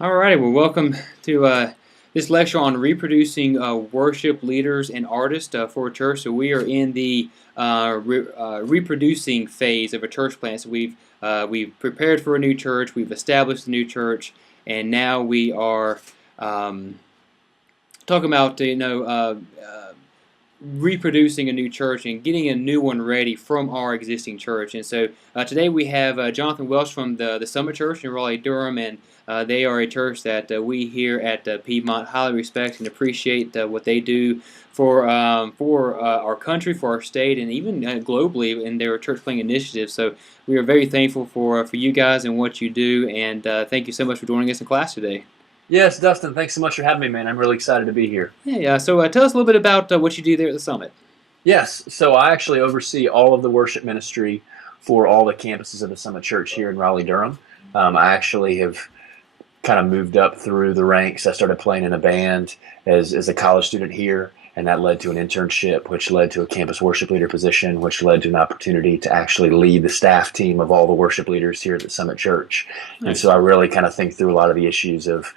All righty, well, welcome to this lecture on reproducing worship leaders and artists for a church. So we are in the reproducing phase of a church plant. So we've prepared for a new church, we've established a new church, and now we are talking about reproducing a new church and getting a new one ready from our existing church. And so today we have Jonathan Welch from the Summit Church in Raleigh, Durham, and they are a church that we here at Piedmont highly respect and appreciate what they do for our country, for our state, and even globally in their church planting initiatives. So we are very thankful for you guys and what you do, and thank you so much for joining us in class today. Yes, Dustin, thanks so much for having me, man. I'm really excited to be here. Yeah. So tell us a little bit about what you do there at the Summit. Yes, so I actually oversee all of the worship ministry for all the campuses of the Summit Church here in Raleigh, Durham. I actually have kind of moved up through the ranks. I started playing in a band as a college student here, and that led to an internship, which led to a campus worship leader position, which led to an opportunity to actually lead the staff team of all the worship leaders here at the Summit Church. Nice. And so I really kind of think through a lot of the issues of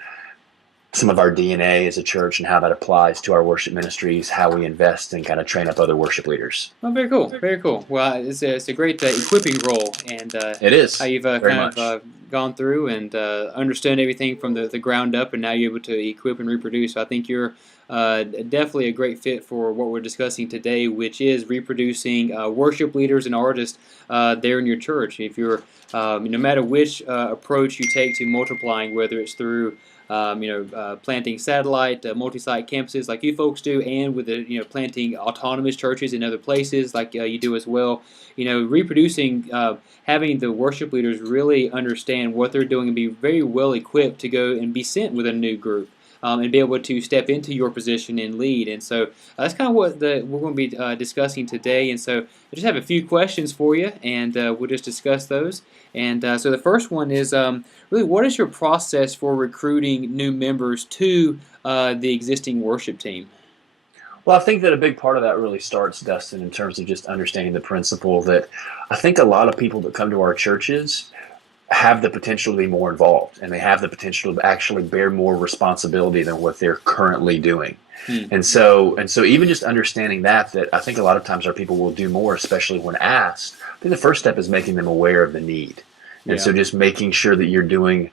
some of our DNA as a church and how that applies to our worship ministries, how we invest and kind of train up other worship leaders. Oh, very cool, very cool. Well, it's a great equipping role, and it is how you've gone through and understood everything from the ground up, and now you're able to equip and reproduce. So I think you're definitely a great fit for what we're discussing today, which is reproducing worship leaders and artists there in your church. If you're, no matter which approach you take to multiplying, whether it's through planting satellite, multi-site campuses like you folks do, and with the planting autonomous churches in other places like you do as well. Reproducing, having the worship leaders really understand what they're doing and be very well equipped to go and be sent with a new group. And be able to step into your position and lead. And so that's kind of what we're going to be discussing today. And so I just have a few questions for you, and we'll just discuss those. And so the first one is really, what is your process for recruiting new members to the existing worship team? Well, I think that a big part of that really starts, Dustin, in terms of just understanding the principle that I think a lot of people that come to our churches have the potential to be more involved, and they have the potential to actually bear more responsibility than what they're currently doing. And so even just understanding that I think a lot of times our people will do more, especially when asked. I think the first step is making them aware of the need. And so just making sure that you're doing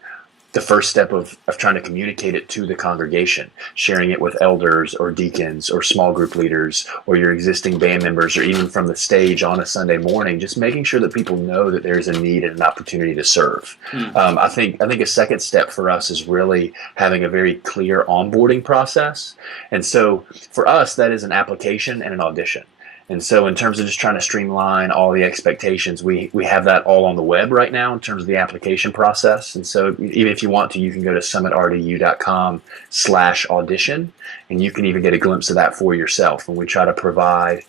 the first step of trying to communicate it to the congregation, sharing it with elders or deacons or small group leaders or your existing band members, or even from the stage on a Sunday morning, just making sure that people know that there's a need and an opportunity to serve. I think a second step for us is really having a very clear onboarding process. And so for us, that is an application and an audition. And so in terms of just trying to streamline all the expectations, we have that all on the web right now in terms of the application process. And so even if you want to, you can go to summitrdu.com/audition, and you can even get a glimpse of that for yourself. And we try to provide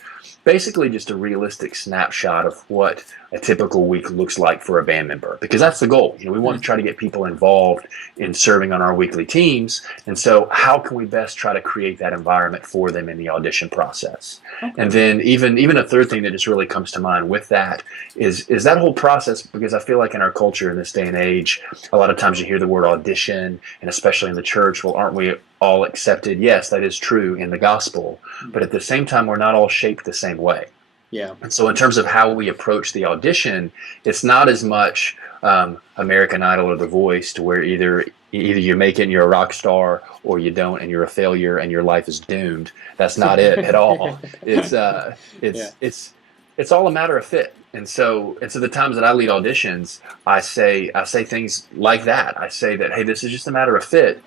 basically just a realistic snapshot of what a typical week looks like for a band member, because that's the goal. We want to try to get people involved in serving on our weekly teams, and so how can we best try to create that environment for them in the audition process? Okay. And then even a third thing that just really comes to mind with that is that whole process, because I feel like in our culture in this day and age, a lot of times you hear the word audition, and especially in the church, well, aren't we all accepted? Yes, that is true in the gospel, but at the same time, we're not all shaped the same way. Yeah. And so in terms of how we approach the audition, it's not as much American Idol or The Voice, to where either you make it and you're a rock star, or you don't and you're a failure and your life is doomed. That's not it at all. It's all a matter of fit. And so the times that I lead auditions, I say things like that. I say that, hey, this is just a matter of fit,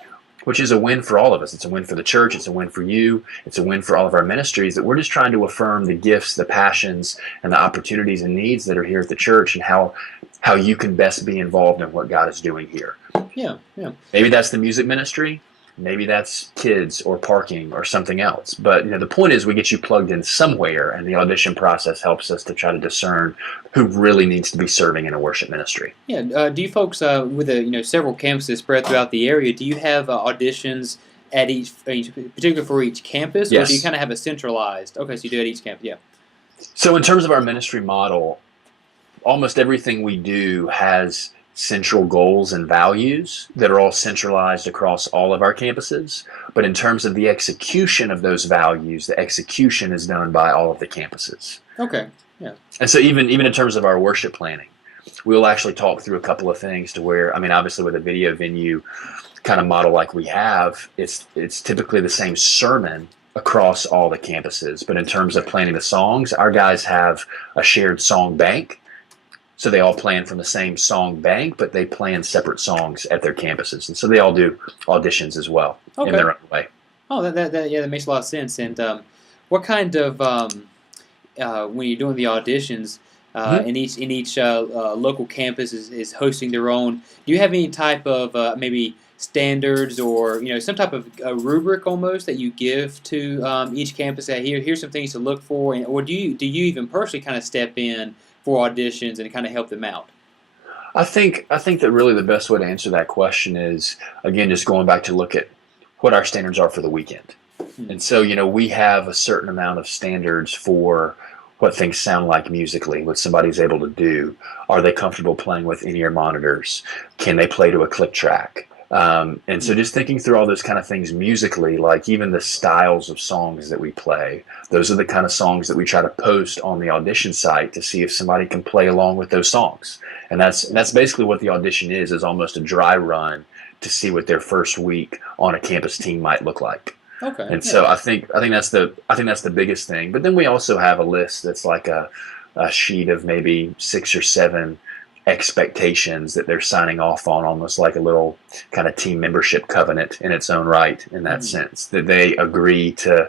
which is a win for all of us. It's a win for the church. It's a win for you. It's a win for all of our ministries, that we're just trying to affirm the gifts, the passions, and the opportunities and needs that are here at the church, and how you can best be involved in what God is doing here. Yeah. Maybe that's the music ministry. Maybe that's kids or parking or something else. But the point is, we get you plugged in somewhere, and the audition process helps us to try to discern who really needs to be serving in a worship ministry. Yeah. Do you folks, with several campuses spread throughout the area, do you have auditions at each particular for each campus, Yes. or do you kind of have a centralized? Okay, so you do at each campus. Yeah. So in terms of our ministry model, almost everything we do has central goals and values that are all centralized across all of our campuses. But in terms of the execution of those values, the execution is done by all of the campuses. Okay. Yeah. And so even in terms of our worship planning, we'll actually talk through a couple of things to where, I mean, obviously with a video venue kind of model like we have, it's typically the same sermon across all the campuses. But in terms of planning the songs, our guys have a shared song bank. So they all plan from the same song bank, but they plan separate songs at their campuses. And so they all do auditions as well in their own way. Oh, that makes a lot of sense. And what kind of when you're doing the auditions, in each local campus is hosting their own. Do you have any type of maybe standards or some type of rubric almost that you give to each campus that here's some things to look for, or do you even personally kind of step in for auditions and kind of help them out? I think that really the best way to answer that question is, again, just going back to look at what our standards are for the weekend. And so, we have a certain amount of standards for what things sound like musically, what somebody's able to do. Are they comfortable playing with in-ear monitors? Can they play to a click track? And so just thinking through all those kind of things musically, like even the styles of songs that we play, those are the kind of songs that we try to post on the audition site to see if somebody can play along with those songs. And that's basically what the audition is almost a dry run to see what their first week on a campus team might look like. Okay. And so I think that's the biggest thing. But then we also have a list that's like a sheet of maybe 6 or 7 expectations that they're signing off on, almost like a little kind of team membership covenant in its own right, in that sense, that they agree to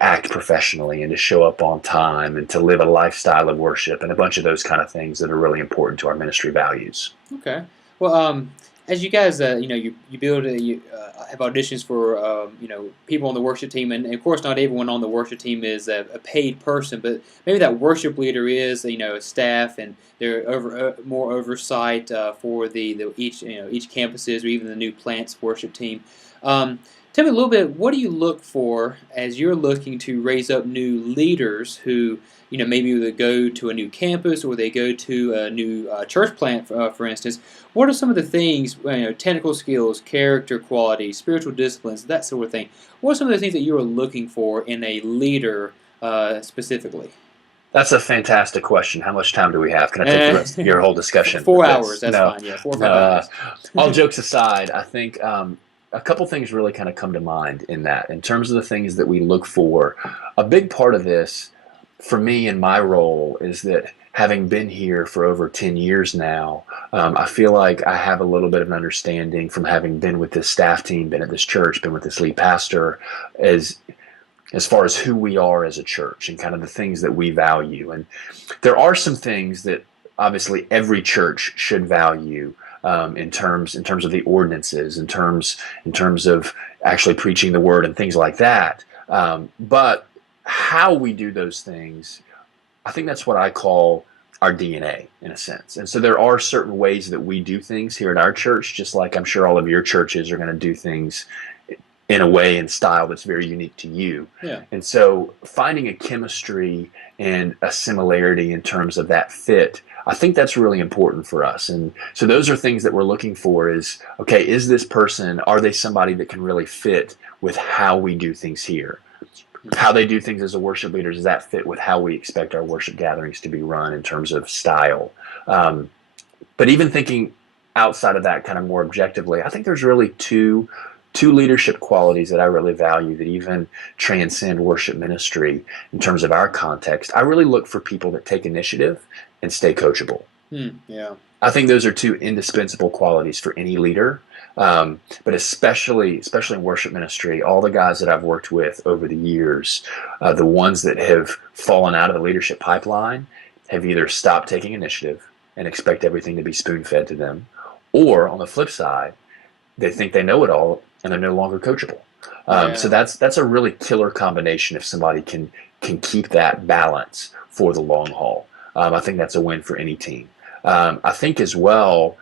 act professionally and to show up on time and to live a lifestyle of worship and a bunch of those kind of things that are really important to our ministry values. Okay. Well, as you guys, you build, you have auditions for, people on the worship team, and of course, not everyone on the worship team is a paid person, but maybe that worship leader is, a staff, and they're more oversight for each campuses or even the new plant's worship team. Tell me a little bit. What do you look for as you're looking to raise up new leaders who, maybe they go to a new campus or they go to a new church plant, for instance? What are some of the things, technical skills, character qualities, spiritual disciplines, that sort of thing? What are some of the things that you are looking for in a leader specifically? That's a fantastic question. How much time do we have? Can I take the rest of your whole discussion? 4 hours. That's fine. Yeah, 4 or 5 hours. All jokes aside, I think a couple things really kind of come to mind in that. In terms of the things that we look for, a big part of this for me in my role is that having been here for over 10 years now, I feel like I have a little bit of an understanding from having been with this staff team, been at this church, been with this lead pastor, as far as who we are as a church and kind of the things that we value. And there are some things that obviously every church should value in terms of the ordinances, in terms of actually preaching the word and things like that. But how we do those things, I think that's what I call our DNA in a sense. And so there are certain ways that we do things here at our church, just like I'm sure all of your churches are going to do things in a way and style that's very unique to you. Yeah. And so finding a chemistry and a similarity in terms of that fit, I think that's really important for us. And so those are things that we're looking for is, okay, is this person, are they somebody that can really fit with how we do things here? How they do things as a worship leader, does that fit with how we expect our worship gatherings to be run in terms of style? But even thinking outside of that kind of more objectively, I think there's really two leadership qualities that I really value that even transcend worship ministry in terms of our context. I really look for people that take initiative and stay coachable. Yeah. I think those are 2 indispensable qualities for any leader. But especially in worship ministry, all the guys that I've worked with over the years, the ones that have fallen out of the leadership pipeline have either stopped taking initiative and expect everything to be spoon-fed to them, or on the flip side, they think they know it all and they're no longer coachable. So that's a really killer combination if somebody can keep that balance for the long haul. I think that's a win for any team. I think as well,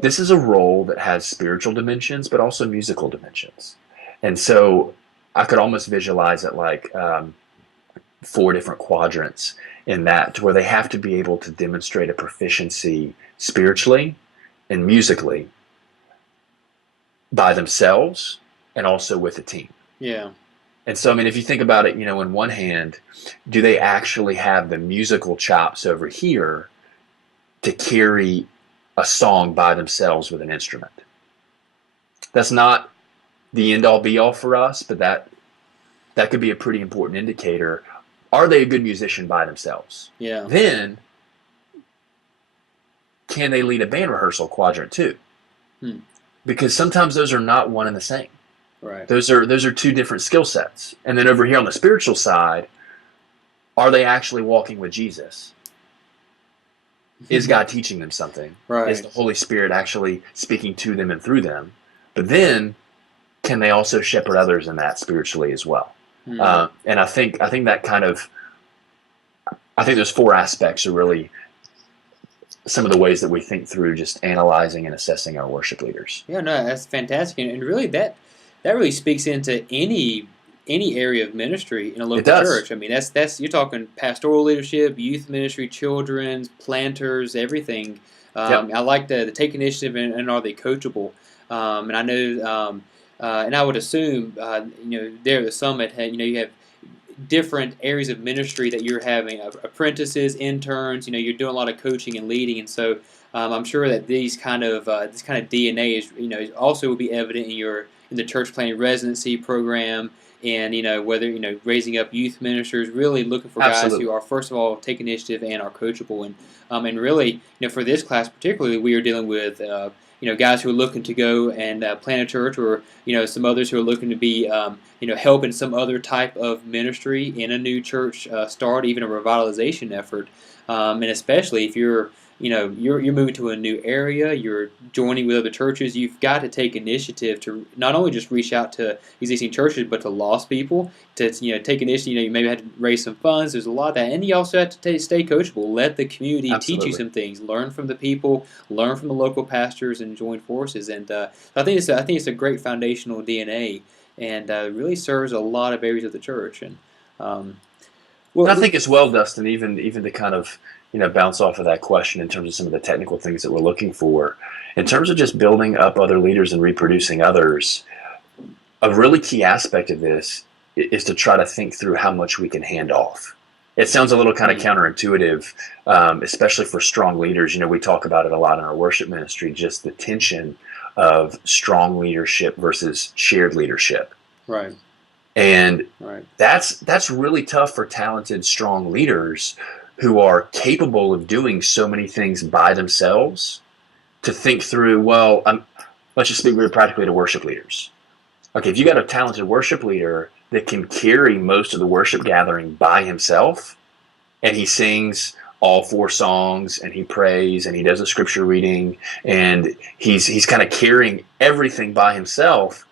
this is a role that has spiritual dimensions, but also musical dimensions. And so I could almost visualize it like 4 different quadrants in that, to where they have to be able to demonstrate a proficiency spiritually, and musically by themselves and also with a team. Yeah. And so, I mean, if you think about it, in one hand, do they actually have the musical chops over here to carry a song by themselves with an instrument? That's not the end all be all for us, but that could be a pretty important indicator. Are they a good musician by themselves? Yeah. Then, can they lead a band rehearsal, quadrant 2? Because sometimes those are not one and the same. Right. Those are two different skill sets. And then over here on the spiritual side, are they actually walking with Jesus? Is God teaching them something? Right. Is the Holy Spirit actually speaking to them and through them? But then, can they also shepherd others in that spiritually as well? And I think that kind of, I think those 4 aspects are really some of the ways that we think through just analyzing and assessing our worship leaders. Yeah, no, that's fantastic, and really that really speaks into any area of ministry in a local church. I mean, that's you're talking pastoral leadership, youth ministry, children's, planters, everything. I like the take initiative and are they coachable? And I know, and I would assume, there at the summit, you have different areas of ministry that you're having, apprentices, interns. You're doing a lot of coaching and leading, and so I'm sure that this kind of DNA is also will be evident in the church planting residency program, and whether raising up youth ministers, really looking for guys who are first of all take initiative and are coachable, and really for this class particularly, we are dealing with guys who are looking to go and plant a church, or some others who are looking to be help in some other type of ministry in a new church start, even a revitalization effort, and especially if you're moving to a new area, you're joining with other churches, you've got to take initiative to not only just reach out to existing churches, but to lost people, to take initiative. You maybe have to raise some funds. There's a lot of that, and you also have to stay coachable. Let the community teach you some things. Learn from the people, learn from the local pastors, and join forces. And I think it's a great foundational DNA, and really serves a lot of areas of the church. And I think as well, Dustin, even to kind of bounce off of that question in terms of some of the technical things that we're looking for, in terms of just building up other leaders and reproducing others, a really key aspect of this is to try to think through how much we can hand off. It sounds a little kind of counterintuitive, especially for strong leaders. We talk about it a lot in our worship ministry, just the tension of strong leadership versus shared leadership. Right. And that's really tough for talented, strong leaders who are capable of doing so many things by themselves, to think through, let's just speak very practically to worship leaders. Okay, if you got a talented worship leader that can carry most of the worship gathering by himself, and he sings all 4 songs, and he prays, and he does a scripture reading, and he's kind of carrying everything by himself,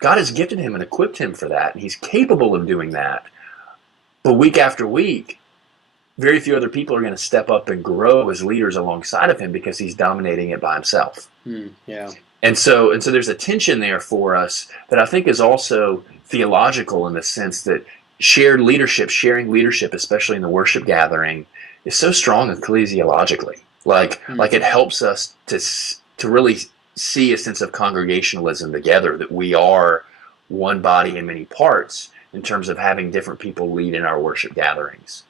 God has gifted him and equipped him for that, and he's capable of doing that. But week after week, very few other people are going to step up and grow as leaders alongside of him because he's dominating it by himself. Yeah. And so there's a tension there for us that I think is also theological, in the sense that sharing leadership, especially in the worship gathering, is so strong ecclesiologically. Like it helps us to really see a sense of congregationalism together, that we are one body in many parts in terms of having different people lead in our worship gatherings.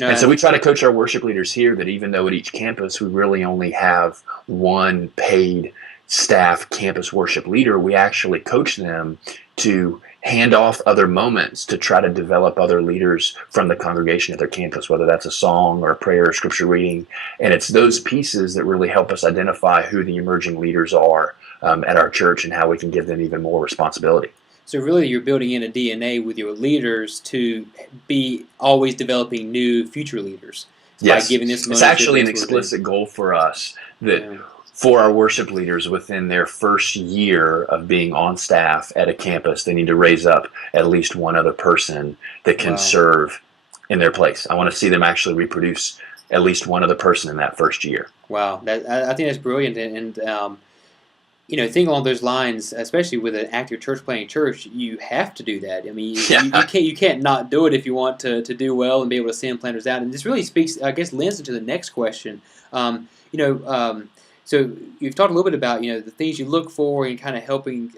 And so we try to coach our worship leaders here that even though at each campus we really only have one paid staff campus worship leader, we actually coach them to hand off other moments to try to develop other leaders from the congregation at their campus, whether that's a song or a prayer or scripture reading. And it's those pieces that really help us identify who the emerging leaders are at our church, and how we can give them even more responsibility. So really you're building in a DNA with your leaders to be always developing new future leaders. Yes. By giving this, it's actually an explicit goal for us that for our worship leaders, within their first year of being on staff at a campus, they need to raise up at least one other person that can serve in their place. I want to see them actually reproduce at least one other person in that first year. Wow. I think that's brilliant. And think along those lines, especially with an active church planting church, you have to do that. I mean, you can't not do it if you want to do well and be able to send planters out. And this really speaks, I guess, lends into the next question. So you've talked a little bit about the things you look for in kind of helping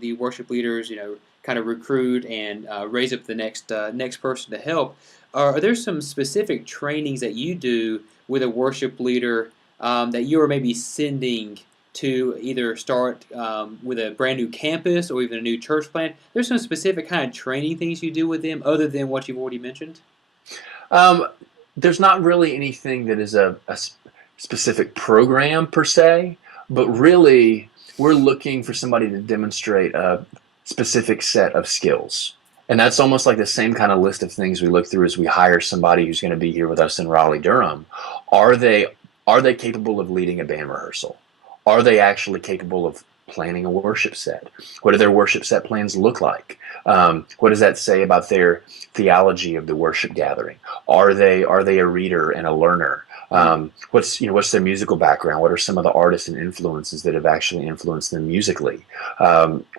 the worship leaders kind of recruit and raise up the next person to help. Are there some specific trainings that you do with a worship leader that you are maybe sending to either start with a brand new campus or even a new church plant? There's some specific kind of training things you do with them other than what you've already mentioned? There's not really anything that is a specific program per se, but really we're looking for somebody to demonstrate a specific set of skills. And that's almost like the same kind of list of things we look through as we hire somebody who's going to be here with us in Raleigh, Durham. Are they capable of leading a band rehearsal? Are they actually capable of planning a worship set? What do their worship set plans look like? What does that say about their theology of the worship gathering? Are they a reader and a learner? What's their musical background? What are some of the artists and influences that have actually influenced them musically?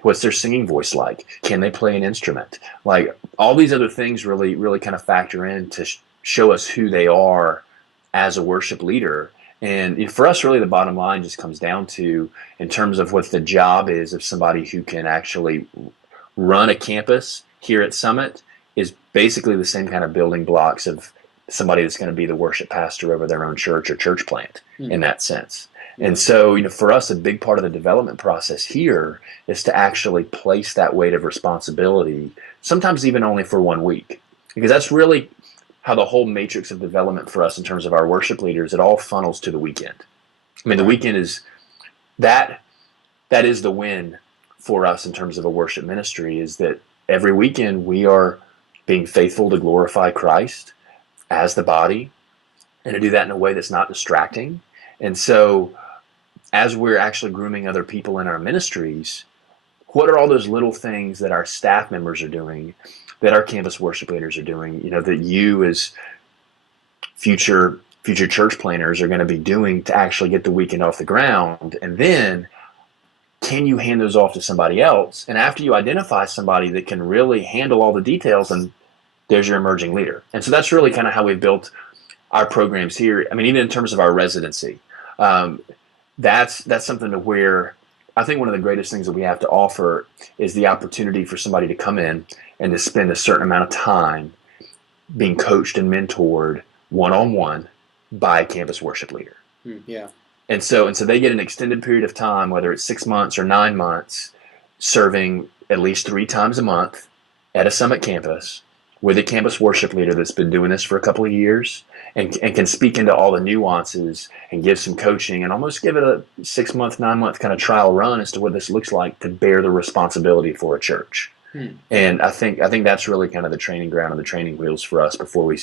What's their singing voice like? Can they play an instrument? Like all these other things really kind of factor in to show us who they are as a worship leader. And for us, really, the bottom line just comes down to, in terms of what the job is of somebody who can actually run a campus here at Summit, is basically the same kind of building blocks of somebody that's going to be the worship pastor over their own church or church plant in that sense. And so, for us, a big part of the development process here is to actually place that weight of responsibility, sometimes even only for 1 week, because that's really how the whole matrix of development for us in terms of our worship leaders, it all funnels to the weekend. I mean, the weekend is that is the win for us in terms of a worship ministry, is that every weekend we are being faithful to glorify Christ as the body, and to do that in a way that's not distracting. And so as we're actually grooming other people in our ministries, what are all those little things that our staff members are doing, that our campus worship leaders are doing, that you as future church planners are going to be doing to actually get the weekend off the ground? And then can you hand those off to somebody else? And after you identify somebody that can really handle all the details, and there's your emerging leader. And so that's really kind of how we've built our programs here. I mean, even in terms of our residency, that's something to where I think one of the greatest things that we have to offer is the opportunity for somebody to come in and to spend a certain amount of time being coached and mentored one-on-one by a campus worship leader. Yeah. And so they get an extended period of time, whether it's 6 months or 9 months, serving at least 3 times a month at a Summit campus with a campus worship leader that's been doing this for a couple of years and can speak into all the nuances and give some coaching and almost give it a 6 month, 9 month kind of trial run as to what this looks like to bear the responsibility for a church. And I think that's really kind of the training ground and the training wheels for us before we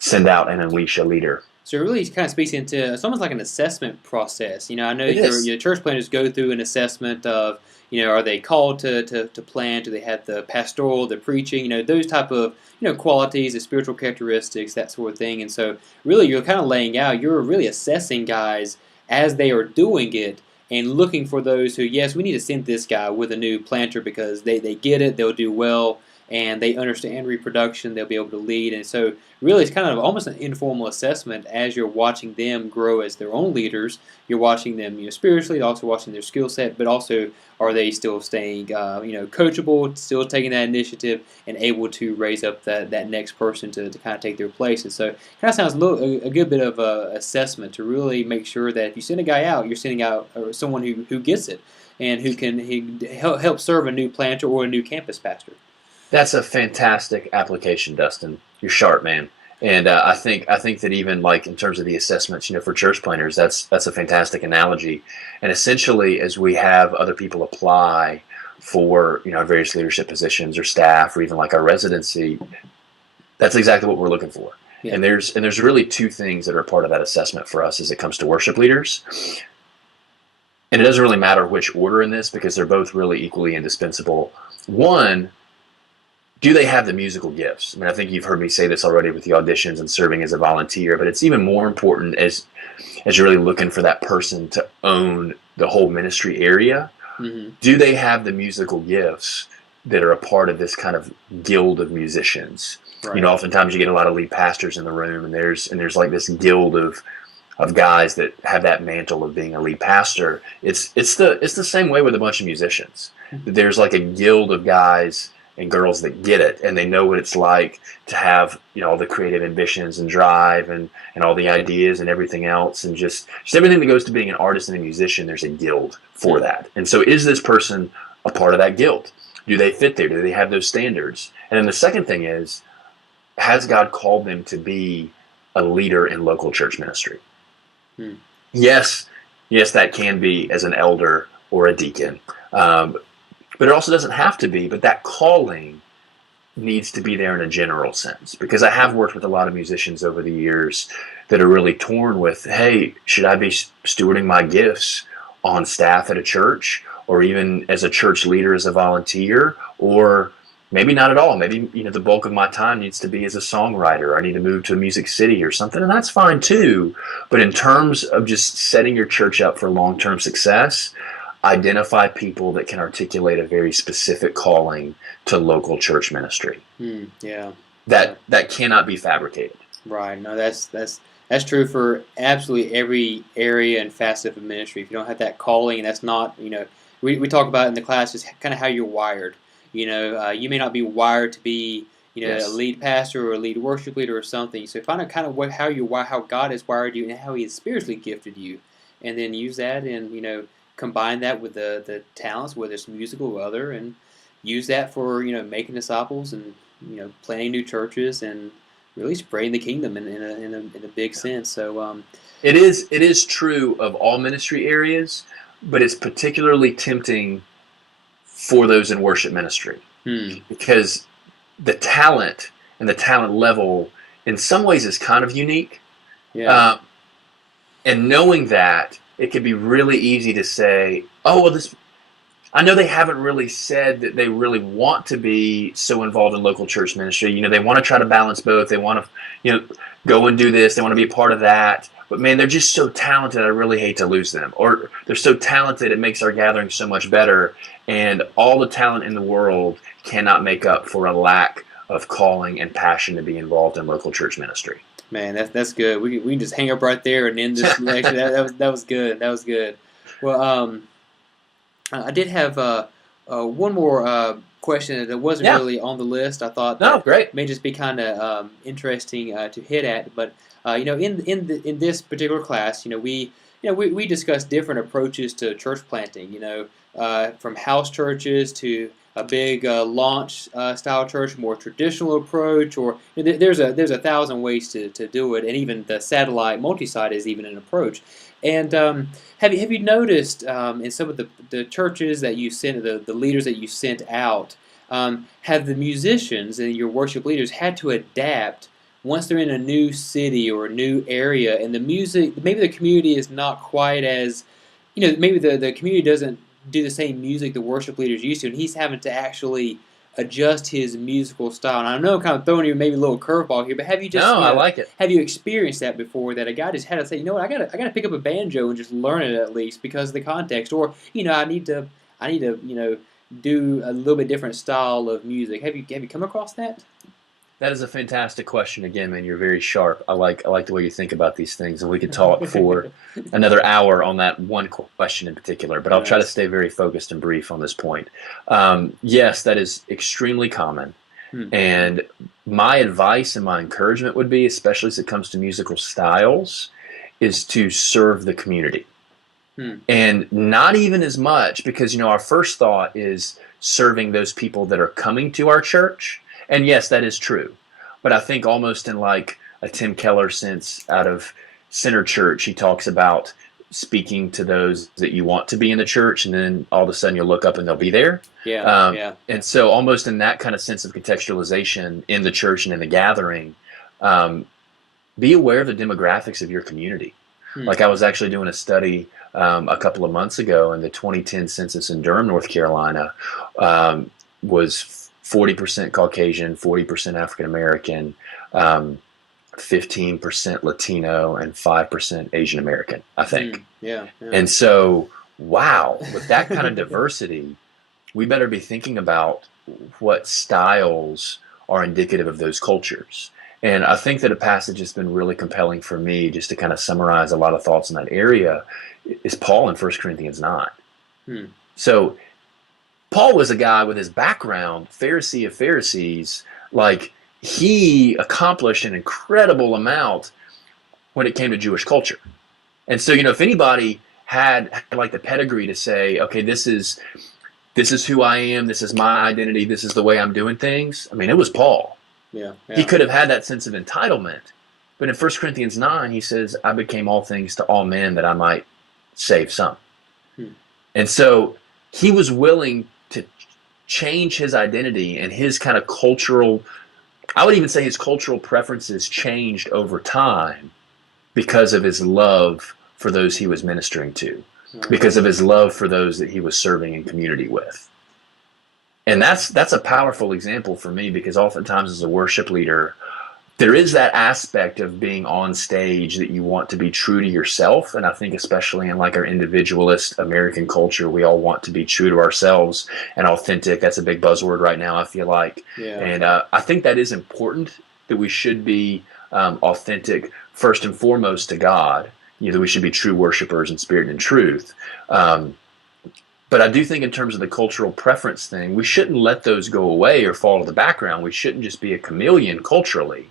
send out and unleash a leader. So it really kind of speaks into, it's almost like an assessment process. I know your church planners go through an assessment of, are they called to plan? Do they have the pastoral, the preaching, those type of, qualities, the spiritual characteristics, that sort of thing. And so really you're kind of laying out, you're really assessing guys as they are doing it and looking for those who, yes, we need to send this guy with a new planter because they get it, they'll do well, and they understand reproduction, they'll be able to lead. And so really it's kind of almost an informal assessment as you're watching them grow as their own leaders. You're watching them spiritually, also watching their skill set, but also are they still staying coachable, still taking that initiative and able to raise up that next person to kind of take their place. And so it kind of sounds a good bit of assessment to really make sure that if you send a guy out, you're sending out someone who gets it and who can help serve a new planter or a new campus pastor. That's a fantastic application, Dustin. You're sharp, man. And I think that even like in terms of the assessments, for church planners, that's a fantastic analogy. And essentially, as we have other people apply for various leadership positions or staff or even like our residency, that's exactly what we're looking for. Yeah. And there's really 2 things that are part of that assessment for us as it comes to worship leaders. And it doesn't really matter which order in this because they're both really equally indispensable. One, do they have the musical gifts? I mean, I think you've heard me say this already with the auditions and serving as a volunteer, but it's even more important as you're really looking for that person to own the whole ministry area. Mm-hmm. Do they have the musical gifts that are a part of this kind of guild of musicians? Right. Oftentimes you get a lot of lead pastors in the room, and there's like this guild of of guys that have that mantle of being a lead pastor. It's the same way with a bunch of musicians. There's like a guild of guys and girls that get it, and they know what it's like to have, all the creative ambitions and drive and all the ideas and everything else, and just everything that goes to being an artist and a musician. There's a guild for that. And so is this person a part of that guild? Do they fit there? Do they have those standards? And then the second thing is, has God called them to be a leader in local church ministry? Yes, that can be as an elder or a deacon. But it also doesn't have to be, but that calling needs to be there in a general sense. Because I have worked with a lot of musicians over the years that are really torn with, hey, should I be stewarding my gifts on staff at a church, or even as a church leader, as a volunteer, or maybe not at all. Maybe, the bulk of my time needs to be as a songwriter. I need to move to a music city or something, and that's fine too. But in terms of just setting your church up for long-term success, identify people that can articulate a very specific calling to local church ministry. That cannot be fabricated. Right. No, that's true for absolutely every area and facet of ministry. If you don't have that calling, and that's not, we talk about in the class is kind of how you're wired. You may not be wired to be, a lead pastor or a lead worship leader or something. So find out kind of how God has wired you and how He has spiritually gifted you, and then use that and combine that with the talents, whether it's musical or other, and use that for making disciples and planting new churches and really spreading the kingdom in a big sense. So it is true of all ministry areas, but it's particularly tempting for those in worship ministry because the talent and the talent level in some ways is kind of unique. And knowing that, it can be really easy to say, oh, well, I know they haven't really said that they really want to be so involved in local church ministry. They want to try to balance both. They want to, go and do this. They want to be a part of that. But man, they're just so talented. I really hate to lose them. Or they're so talented, it makes our gathering so much better. And all the talent in the world cannot make up for a lack of calling and passion to be involved in local church ministry. Man, that's good. We can just hang up right there and end this lecture. That was good. That was good. Well, I did have one more question that wasn't really on the list. I thought great. May just be kind of interesting to hit at. But in this particular class, we discussed different approaches to church planting. From house churches to a big launch style church, more traditional approach, or there's a thousand ways to do it, and even the satellite multi-site is even an approach. And have you noticed in some of the churches that you sent, the leaders that you sent out, have the musicians and your worship leaders had to adapt once they're in a new city or a new area, and the music, maybe the community is not quite as, maybe the community doesn't do the same music the worship leaders used to, and he's having to actually adjust his musical style. And I know I'm kind of throwing you maybe a little curveball here, but have you just I like it. Have you experienced that before, that a guy just had to say, I gotta pick up a banjo and just learn it at least because of the context, or I need to do a little bit different style of music. Have you come across that? That is a fantastic question. Again, man, you're very sharp. I like the way you think about these things, and we could talk for another hour on that one question in particular, but I'll try to stay very focused and brief on this point. Yes, that is extremely common, and my advice and my encouragement would be, especially as it comes to musical styles, is to serve the community. And not even as much, because our first thought is serving those people that are coming to our church. And yes, that is true. But I think almost in like a Tim Keller sense out of Center Church, he talks about speaking to those that you want to be in the church, and then all of a sudden you'll look up and they'll be there. And so almost in that kind of sense of contextualization in the church and in the gathering, be aware of the demographics of your community. Like I was actually doing a study a couple of months ago, and the 2010 census in Durham, North Carolina, was 40% Caucasian, 40% African American, 15% Latino, and 5% Asian American, I think. And so, wow, with that kind of diversity, we better be thinking about what styles are indicative of those cultures. And I think that a passage that's been really compelling for me, just to kind of summarize a lot of thoughts in that area, is Paul in 1 Corinthians 9. Hmm. So Paul was a guy with his background, Pharisee of Pharisees, like he accomplished an incredible amount when it came to Jewish culture. And so, if anybody had like the pedigree to say, okay, this is who I am, this is my identity, this is the way I'm doing things, I mean, it was Paul. Yeah, He yeah. could have had that sense of entitlement. But in 1 Corinthians 9, he says, I became all things to all men that I might save some. Hmm. And so he was willing to change his identity, and his kind of cultural, I would even say his cultural preferences changed over time because of his love for those he was ministering to, because of his love for those that he was serving in community with. And that's a powerful example for me, because oftentimes as a worship leader, there is that aspect of being on stage that you want to be true to yourself. And I think especially in like our individualist American culture, we all want to be true to ourselves and authentic. That's a big buzzword right now, I feel like. Yeah. And I think that is important, that we should be authentic first and foremost to God, that we should be true worshipers in spirit and in truth. But I do think in terms of the cultural preference thing, we shouldn't let those go away or fall to the background. We shouldn't just be a chameleon culturally.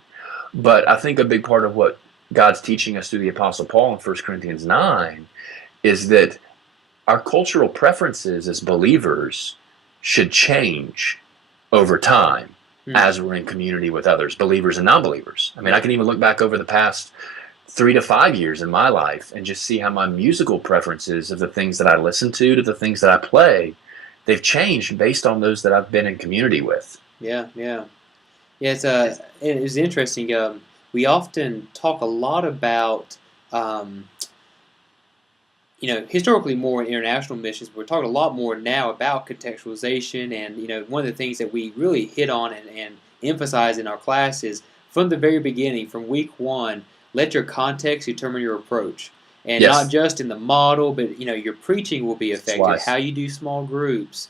But I think a big part of what God's teaching us through the Apostle Paul in 1 Corinthians 9 is that our cultural preferences as believers should change over time as we're in community with others, believers and non-believers. I mean, I can even look back over the past 3 to 5 years in my life and just see how my musical preferences of the things that I listen to the things that I play, they've changed based on those that I've been in community with. Yeah, yeah. Yeah, it's interesting. We often talk a lot about, historically more in international missions, but we're talking a lot more now about contextualization. And, one of the things that we really hit on and emphasize in our class is from the very beginning, from week one, let your context determine your approach. And not just in the model, but, your preaching will be affected, how you do small groups.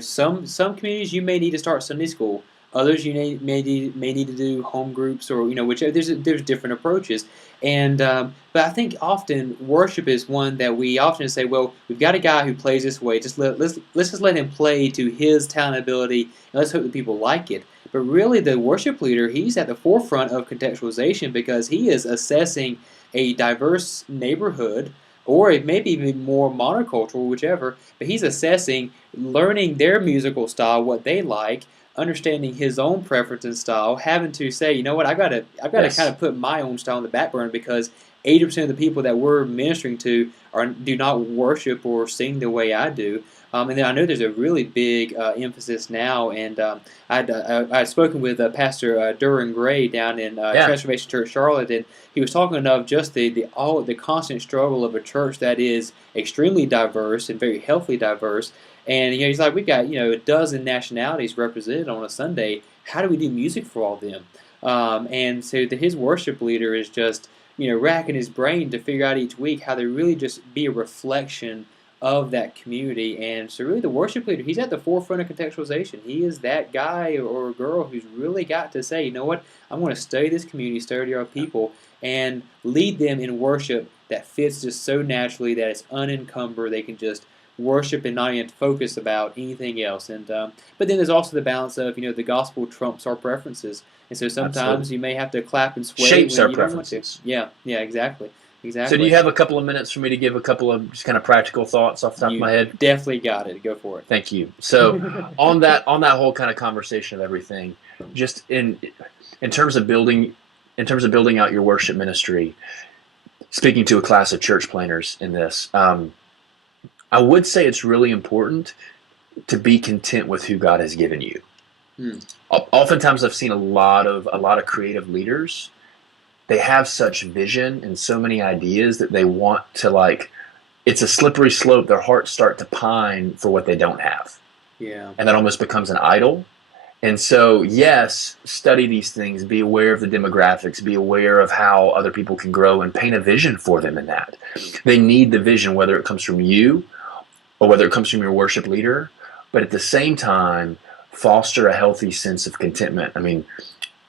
Some communities you may need to start Sunday school. Others you may need to do home groups, or whichever. There's different approaches, and but I think often worship is one that we often say, well, we've got a guy who plays this way. Let's just let him play to his talent ability, and let's hope that people like it. But really, the worship leader, he's at the forefront of contextualization because he is assessing a diverse neighborhood, or it may be even more monocultural, whichever. But he's assessing, learning their musical style, what they like, understanding his own preference and style, having to say, you know what, I've got to kind of put my own style on the back burner because 80% of the people that we're ministering to do not worship or sing the way I do. And then I know there's a really big emphasis now, and I'd spoken with Pastor Duran Gray down in Transformation Church Charlotte, and he was talking of just the constant struggle of a church that is extremely diverse and very healthily diverse. And he's like, we've got a dozen nationalities represented on a Sunday. How do we do music for all of them? And so his worship leader is just racking his brain to figure out each week how to really just be a reflection of that community. And so really the worship leader, he's at the forefront of contextualization. He is that guy or girl who's really got to say, you know what, I'm going to study this community, study our people, and lead them in worship that fits just so naturally that it's unencumbered. They can just worship and not even focus about anything else. And but then there's also the balance of the gospel trumps our preferences, and so sometimes you may have to clap and sway shapes when our you preferences. don't want to. Yeah, exactly. So do you have a couple of minutes for me to give a couple of just kind of practical thoughts off the top of my head? Definitely got it. Go for it. Thank you. So on that whole kind of conversation of everything, just in terms of building out your worship ministry, speaking to a class of church planners in this, I would say it's really important to be content with who God has given you. Oftentimes I've seen a lot of creative leaders. They have such vision and so many ideas that they want to it's a slippery slope. Their hearts start to pine for what they don't have. Yeah. And that almost becomes an idol. And so, yes, study these things, be aware of the demographics, be aware of how other people can grow, and paint a vision for them in that. They need the vision, whether it comes from you or whether it comes from your worship leader, but at the same time, foster a healthy sense of contentment. I mean,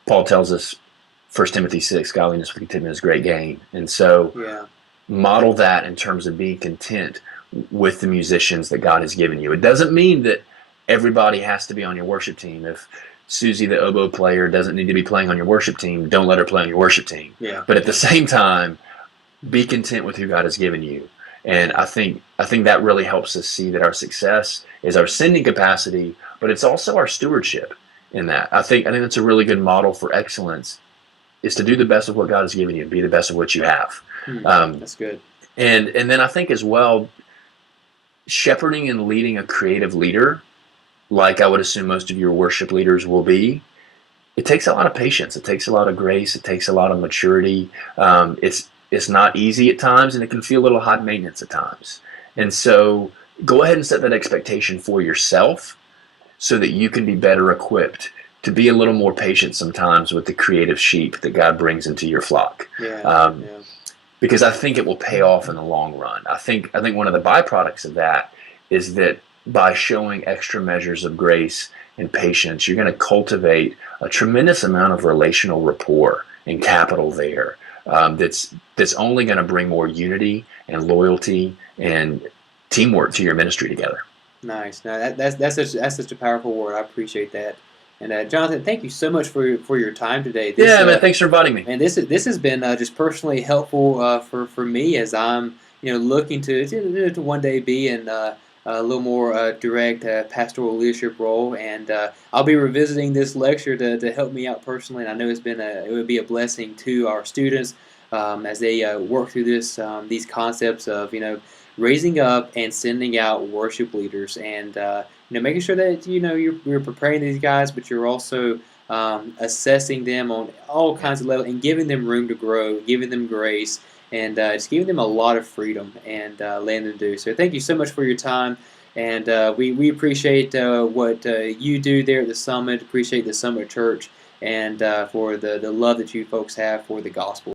Paul tells us 1 Timothy 6, godliness with contentment is great gain. And so Yeah. model that in terms of being content with the musicians that God has given you. It doesn't mean that everybody has to be on your worship team. If Susie, the oboe player, doesn't need to be playing on your worship team, don't let her play on your worship team. Yeah. But at the same time, be content with who God has given you. And I think that really helps us see that our success is our sending capacity, but it's also our stewardship in that. I think that's a really good model for excellence, is to do the best of what God has given you and be the best of what you have. That's good. And then I think as well, shepherding and leading a creative leader, like I would assume most of your worship leaders will be, it takes a lot of patience. It takes a lot of grace. It takes a lot of maturity. It's not easy at times, and it can feel a little high maintenance at times. And so go ahead and set that expectation for yourself so that you can be better equipped to be a little more patient sometimes with the creative sheep that God brings into your flock. Yeah. Because I think it will pay off in the long run. I think one of the byproducts of that is that by showing extra measures of grace and patience, you're going to cultivate a tremendous amount of relational rapport and capital there. That's only going to bring more unity and loyalty and teamwork to your ministry together. Nice. Now that's such a powerful word. I appreciate that. And Jonathan, thank you so much for your time today. Man, thanks for inviting me. And this has been just personally helpful for me as I'm looking to one day be in a little more direct pastoral leadership role, and I'll be revisiting this lecture to help me out personally. And I know it would be a blessing to our students as they work through these concepts of raising up and sending out worship leaders, and making sure that you're preparing these guys, but you're also assessing them on all kinds of levels and giving them room to grow, giving them grace, and just giving them a lot of freedom and letting them do. So thank you so much for your time, and we appreciate what you do there at the Summit. Appreciate the Summit Church, and for the love that you folks have for the gospel.